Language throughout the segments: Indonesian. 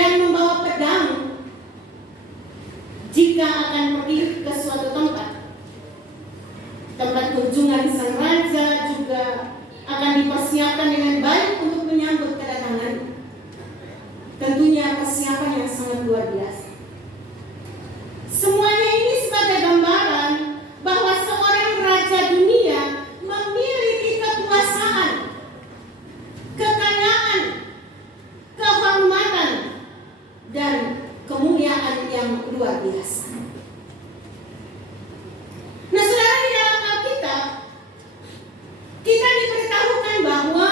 dan membawa pedang jika akan pergi ke suatu tempat kunjungan sang raja juga akan dipersiapkan dengan baik untuk menyambut kedatangan. Tentunya persiapan yang sangat luar biasa. Semuanya ini sebagai gambaran bahwa seorang raja dunia memiliki kekuasaan, kekayaan, kehormatan, dan kemuliaan yang luar biasa. Nah, saudara, di dalam Alkitab kita diberitahukan bahwa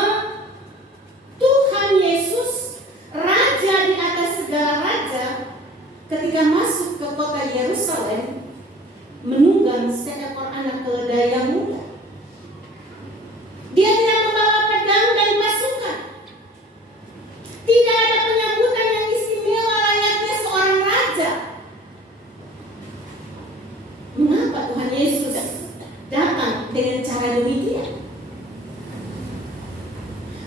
Tuhan Yesus, Raja di atas segala raja, ketika masuk ke kota Yerusalem, menunggang seekor anak keledai yang muda. Dia tidak membawa pedang dan pasukan. Tidak ada penyambutan yang istimewa layaknya seorang raja. Mengapa Tuhan Yesus datang dengan cara demikian?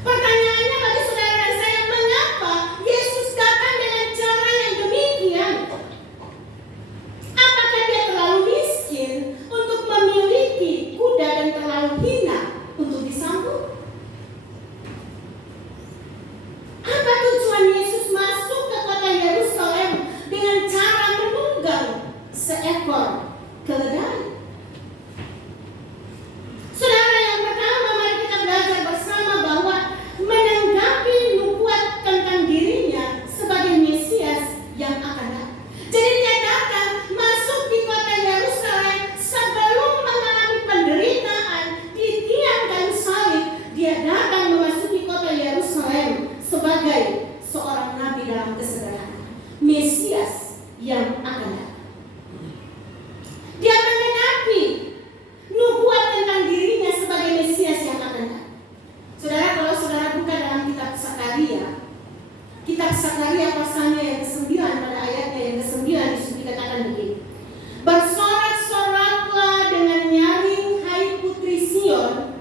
Pertanyaannya bagi saudara dan saya, mengapa Yesus datang dengan cara yang demikian? Apakah dia terlalu miskin untuk memiliki kuda dan terlalu hina untuk disambut? Apa tujuan Yesus masuk ke kota Yerusalem dengan cara menunggang seekor keledai? Saudara, yang pertama, mari kita belajar bersama bahwa menanggapi nubuat tentang dirinya sebagai Mesias yang akan datang. Jadi dia datang masuk di kota Yerusalem sebelum mengalami penderitaan di tiang kayu salib. Dia datang memasuki kota Yerusalem sebagai seorang nabi dalam kesederhanaan, Mesias yang akan datang. Dia menanggapi nubuat tentang dirinya sebagai Mesias yang akan datang. Saudara, kalau saudara buka dalam kitab Sakaria pasalnya yang ke-9 pada ayatnya yang ke-9 disitu dikatakan begini. Bersorak-soraklah dengan nyaring, hai putri Sion.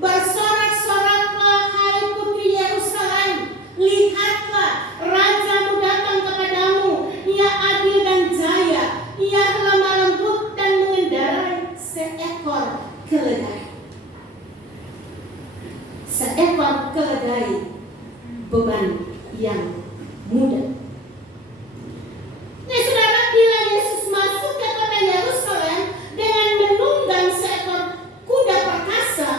Bersorak-soraklah, hai putri Yerusalem. Lihatlah, rajamu datang kepadamu. Ia adil dan jaya. Ia lemah lembut dan mengendarai seekor keledai. Seekor keledai beban yang muda. Nah, saudara, bila Yesus masuk ke kota Yerusalem dengan menunggang seekor kuda perkasa,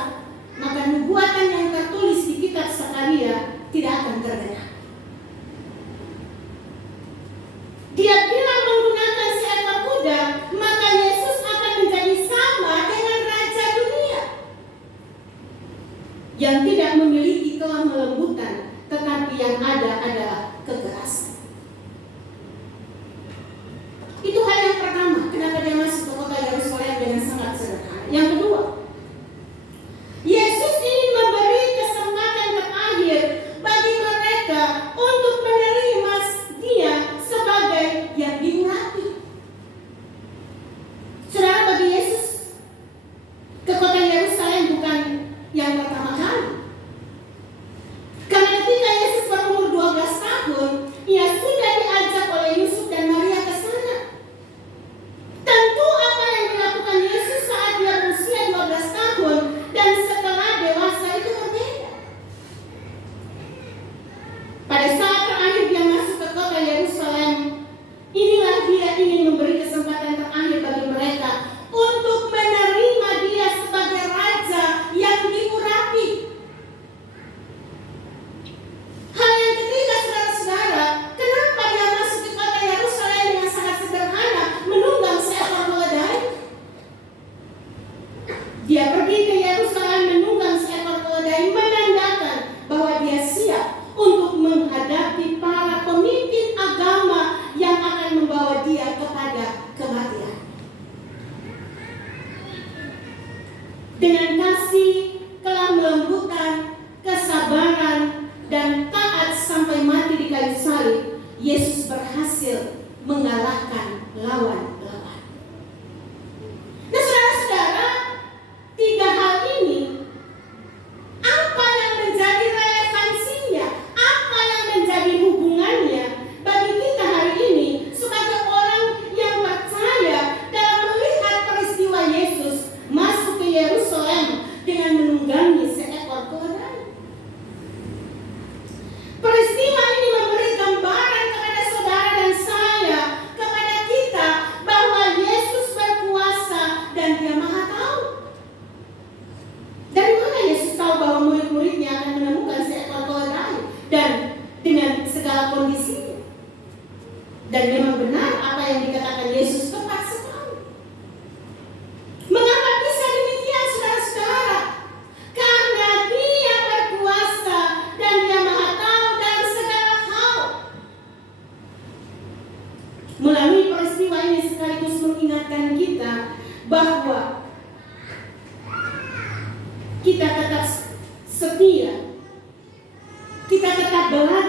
maka nubuatan yang tertulis di kitab Sakaria tidak akan tergenapi. Dia bilang menggunakan seekor kuda, maka Yesus akan menjadi sama dengan raja dunia yang tidak memiliki kelembutan, tetapi yang ada adalah kekerasan. Itu hal yang pertama, kenapa dia masuk ke kota Yerusalem dengan sangat sederhana. Yang kedua, Yesus ingin memberi kesempatan terakhir bagi mereka untuk menerima dia sebagai yang diurapi. Saudara, bagi Yesus ke kota Yerusalem bukan yang pertama kali. Karena ketika Yesus berumur 12 tahun, ia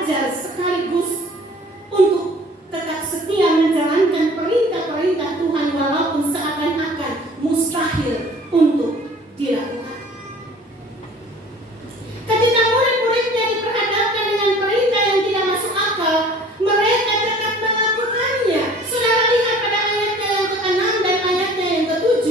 belajar sekaligus untuk tetap setia menjalankan perintah-perintah Tuhan walaupun seakan-akan mustahil untuk dilakukan. Ketika murid-muridnya diperhadapkan dengan perintah yang tidak masuk akal, mereka tetap melakukannya. Saudara lihat pada ayatnya yang ke-6 dan ayatnya yang ke-7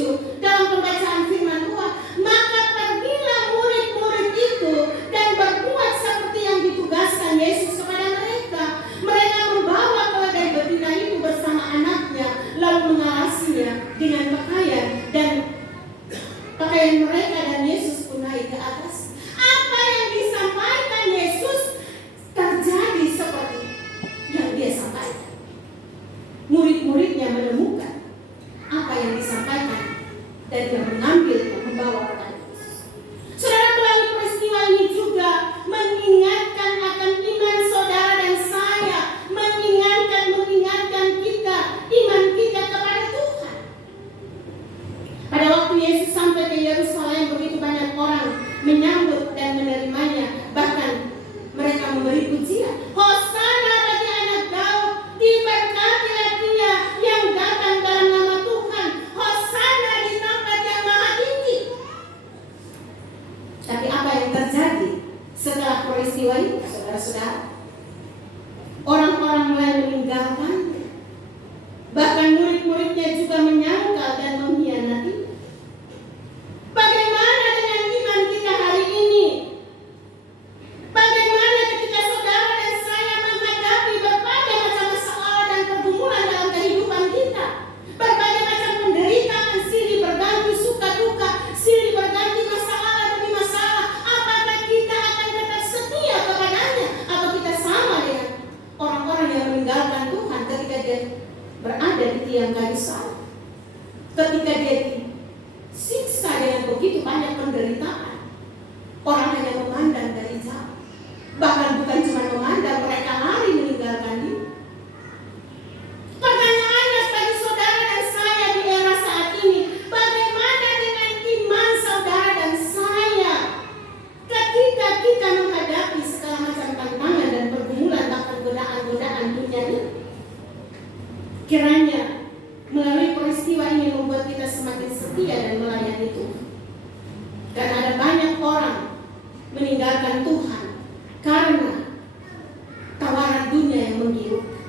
dalam pembacaan firman Tuhan. Maka pergilah murid-murid itu dan berbuat seperti yang ditugaskan Yesus kepada mereka. Mereka membawa keledai betina itu bersama anaknya, lalu mengalasinya dengan pakaian dan pakaian mereka, dan Yesus pun naik ke atas. Apa yang disampaikan Yesus terjadi seperti yang dia sampaikan. Murid-muridnya menemukan apa yang disampaikan dan yang mengambil dan membawa kepada Yesus. Saudara, melalui peristiwa ini juga mengingatkan akan iman saudara dan saya, mengingatkan kita, iman kita kepada Tuhan. Pada waktu Yesus sampai ke Yerusalem, begitu banyak orang menyambut dan menerimanya, bahkan mereka memberi pujian. Hosana bagi anak Daud, diberkatilah dia yang datang dalam nama Tuhan. Hosana di tempat yang maha tinggi. Tapi apa yang terjadi setelah peristiwa itu, saudara-saudara? Orang-orang mulai meninggalkannya. Bahkan murid-muridnya juga menyangkal dan mengkhianati. Bagaimana dengan iman kita hari ini? Bagaimana ketika saudara dan saya menghadapi berbagai macam masalah dan pergumulan dalam kehidupan kita? Berbagai macam penderitaan, silih berganti suka duka, silih berganti masalah demi masalah. Apakah kita akan tetap setia kepadanya? Atau kita sama dengan orang-orang yang meninggalkan Tuhan ketika dia berada di tiang kayu salib? Ketika dia disiksa dengan begitu banyak penderitaan, orang hanya memandang dari jauh. Bahkan bukan cuma memandang, mereka lari meninggalkan dia. Pertanyaannya bagi saudara dan saya di era saat ini, bagaimana dengan iman saudara dan saya ketika kita menghadapi segala macam tantangan dan pergumulan, bahkan godaan-godaan dunia ini? Kiranya melalui peristiwa ini membuat kita semakin setia dan melayani Tuhan. Karena ada banyak orang meninggalkan Tuhan karena tawaran dunia yang menggiurkan.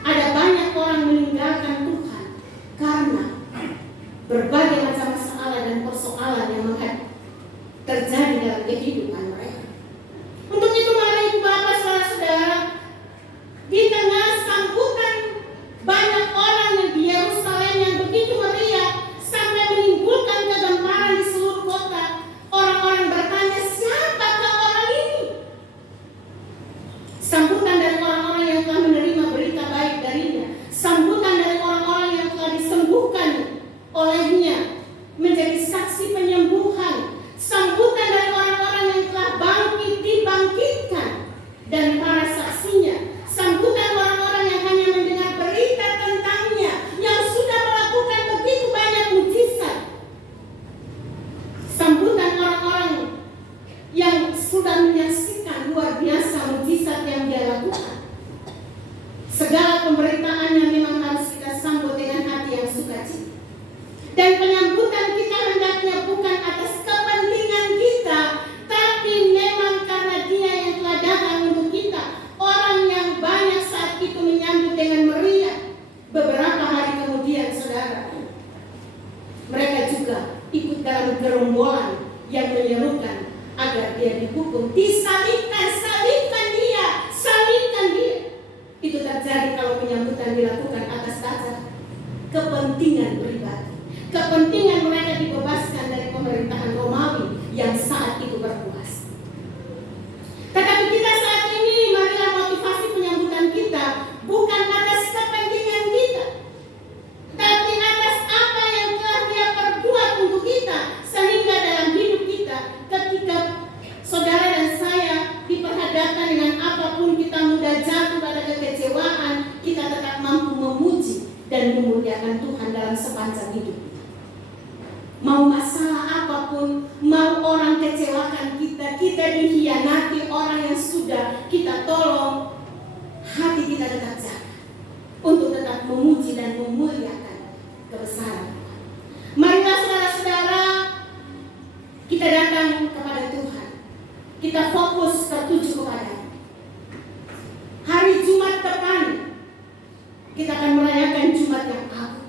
Ada banyak orang meninggalkan Tuhan karena berbagai macam masalah dan persoalan yang terjadi dalam kehidupan mereka. Untuk itu mari Ibu Bapak, saudara-saudara, di tengah sambutan banyak orang yang di Yerusalem yang begitu meriah sampai menimbulkan kegemaran di seluruh kota, orang-orang bertanya, siapakah orang ini? Sambutan dari orang-orang yang telah menerima berita baik darinya, sambutan dari orang-orang yang telah disembuhkan olehnya menjadi saksi penyembuhan, sambutan dari orang-orang yang telah dibangkitkan dan para saksinya, sambutan orang-orang yang hanya mendengar berita tentangnya, yang sudah melakukan begitu banyak mujizat, sambutan orang-orang yang sudah menyaksikan luar biasa mujizat yang dia lakukan. Segala pemberitaannya memang harus kita sambut dengan hati yang sukacita. Dan penyambutan kita hendaknya bukan atas kepentingan kita, tapi memang karena dia yang telah datang untuk kita. Orang yang banyak saat itu menyambut dengan meriah. Beberapa hari kemudian, saudara, mereka juga ikut dalam gerombolan yang menyerukan agar dia dihukum, disalibkan, salibkan dia, salibkan dia. Itu terjadi kalau penyambutan dilakukan atas dasar kepentingan pribadi, kepentingan mereka dibebaskan dari pemerintahan Romawi yang saat itu berkuasa. Tetapi kita saat ini, marilah motivasi penyambutan kita bukan atas kepentingan kita, tapi atas apa yang telah dia perbuat untuk kita, sehingga dalam hidup kita, ketika saudara dan saya diperhadapkan dengan apapun, kita mudah jatuh pada kekecewaan, kita tetap mampu memuji dan memuliakan Tuhan dalam sepanjang hidup. Mau masalah apapun, mau orang kecewakan kita, kita dikhianati orang yang sudah kita tolong, kita fokus tertuju kepada hari Jumat depan. Kita akan merayakan Jumat yang agung.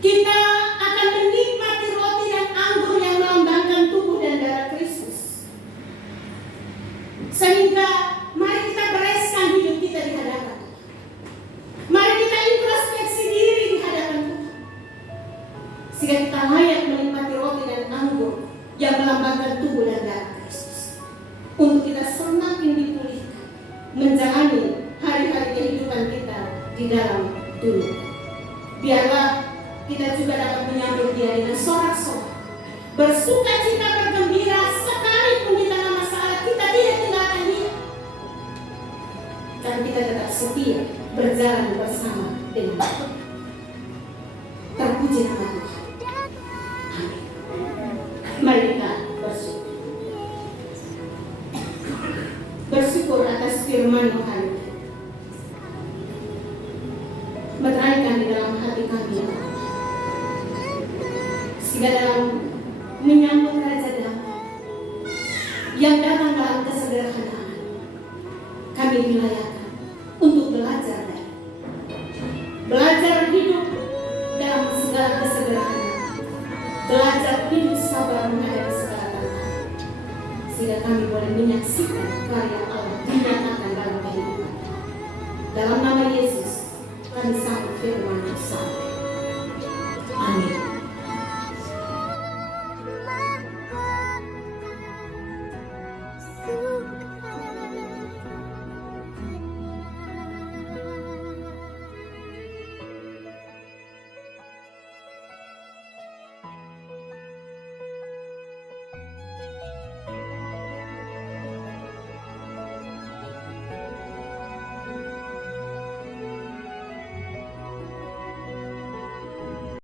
Kita akan menikmati roti dan anggur yang melambangkan tubuh dan darah Kristus. Sehingga mari kita bereskan hidup kita di hadapan Tuhan. Mari kita introspeksi diri di hadapan Tuhan. Sehingga kita layak menikmati roti dan anggur yang melambangkan tubuh dan darah Kristus. Untuk kita semakin dipulihkan menjalani hari-hari kehidupan kita di dalam dunia. Biarlah kita juga dapat menyambut Dia dengan sorak-sorak, bersuka cita, bergembira, sekalipun di tengah masalah kita tidak tinggalkan Dia, dan kita tetap setia berjalan bersama dengan Dia. Terpuji nama Tuhan. Amin. Mari kita bersyukur. Bersyukur atas firman Tuhan. Meteraikan di dalam hati kami, sehingga dalam menyambut Raja Damai yang datang dalam kesederhanaan, kami dilayakan untuk belajar hidup dalam segala kesederhanaan, belajar hidup sabar menghadapi segala tantangan, sehingga kami boleh menyaksikan karya Allah di nyata